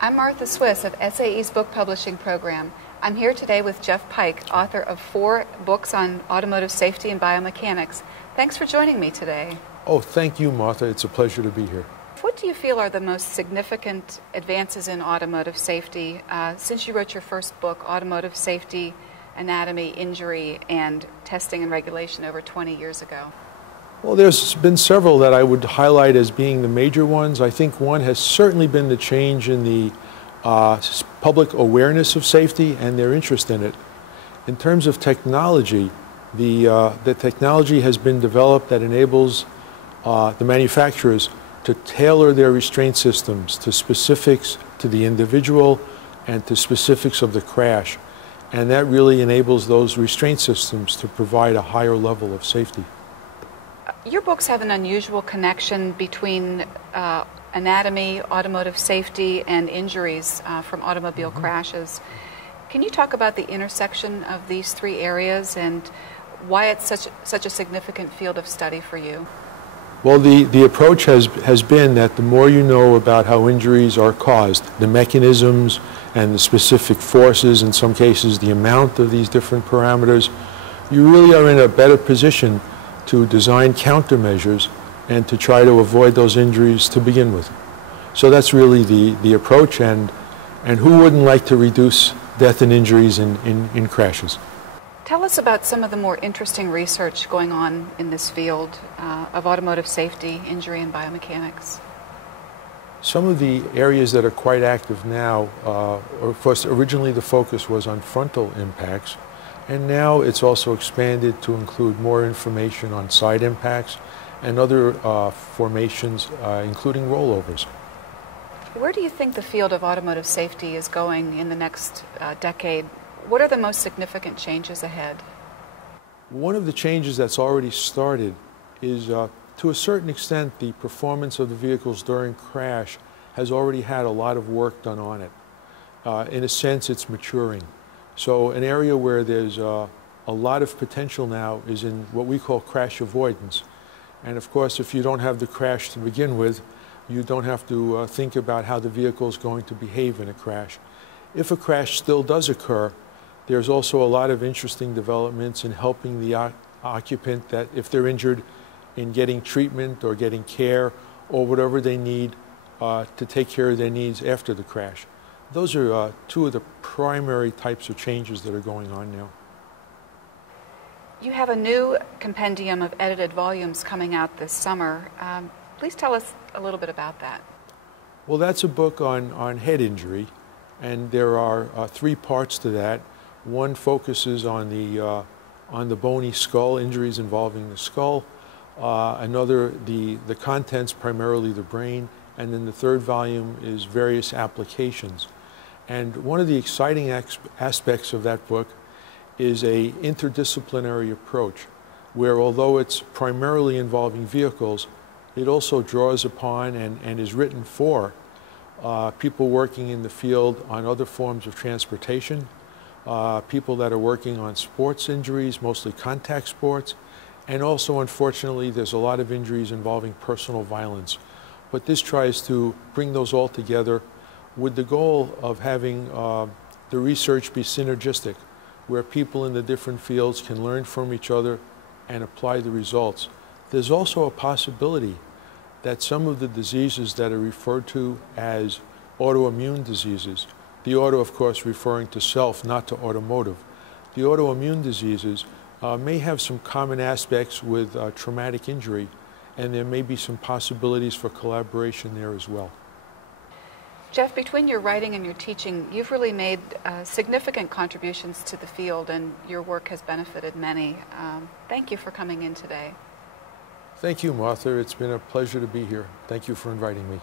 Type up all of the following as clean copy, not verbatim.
I'm Martha Swiss of SAE's book publishing program. I'm here today with Jeff Pike, author of 4 books on automotive safety and biomechanics. Thanks for joining me today. Oh, thank you, Martha. It's a pleasure to be here. What do you feel are the most significant advances in automotive safety since you wrote your first book, Automotive Safety, Anatomy, Injury, and Testing and Regulation, over 20 years ago? Well, there's been several that I would highlight as being the major ones. I think one has certainly been the change in the public awareness of safety and their interest in it. In terms of technology, the technology has been developed that enables the manufacturers to tailor their restraint systems to specifics to the individual and to specifics of the crash. And that really enables those restraint systems to provide a higher level of safety. Your books have an unusual connection between anatomy, automotive safety, and injuries from automobile crashes. Can you talk about the intersection of these 3 areas and why it's such a significant field of study for you? Well, the approach has been that the more you know about how injuries are caused, the mechanisms and the specific forces, in some cases the amount of these different parameters, you really are in a better position to design countermeasures and to try to avoid those injuries to begin with. So that's really the approach, and who wouldn't like to reduce death and injuries in crashes? Tell us about some of the more interesting research going on in this field of automotive safety, injury, and biomechanics. Some of the areas that are quite active now, of course, originally the focus was on frontal impacts, and now it's also expanded to include more information on side impacts and other formations, including rollovers. Where do you think the field of automotive safety is going in the next decade? What are the most significant changes ahead? One of the changes that's already started is, to a certain extent, the performance of the vehicles during crash has already had a lot of work done on it. In a sense, it's maturing. So an area where there's a lot of potential now is in what we call crash avoidance. And of course, if you don't have the crash to begin with, you don't have to think about how the vehicle is going to behave in a crash. If a crash still does occur, there's also a lot of interesting developments in helping the occupant, that if they're injured, in getting treatment or getting care or whatever they need to take care of their needs after the crash. Those are 2 of the primary types of changes that are going on now. You have a new compendium of edited volumes coming out this summer. Please tell us a little bit about that. Well, that's a book on head injury, and there are 3 parts to that. One focuses on the bony skull, injuries involving the skull. Another, the contents, primarily the brain. And then the 3rd volume is various applications. And one of the exciting aspects of that book is a interdisciplinary approach, where although it's primarily involving vehicles, it also draws upon and is written for people working in the field on other forms of transportation, people that are working on sports injuries, mostly contact sports, and also, unfortunately, there's a lot of injuries involving personal violence. But this tries to bring those all together with the goal of having the research be synergistic, where people in the different fields can learn from each other and apply the results. There's also a possibility that some of the diseases that are referred to as autoimmune diseases, the auto, of course, referring to self, not to automotive, the autoimmune diseases may have some common aspects with traumatic injury, and there may be some possibilities for collaboration there as well. Jeff, between your writing and your teaching, you've really made significant contributions to the field, and your work has benefited many. Thank you for coming in today. Thank you, Martha. It's been a pleasure to be here. Thank you for inviting me.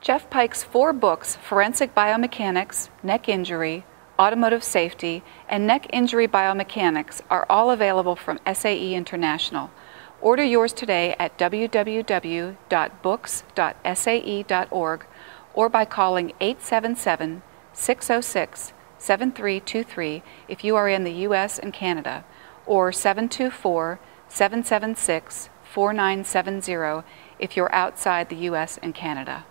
Jeff Pike's 4 books, Forensic Biomechanics, Neck Injury, Automotive Safety, and Neck Injury Biomechanics, are all available from SAE International. Order yours today at www.books.sae.org or by calling 877-606-7323 if you are in the U.S. and Canada, or 724-776-4970 if you're outside the U.S. and Canada.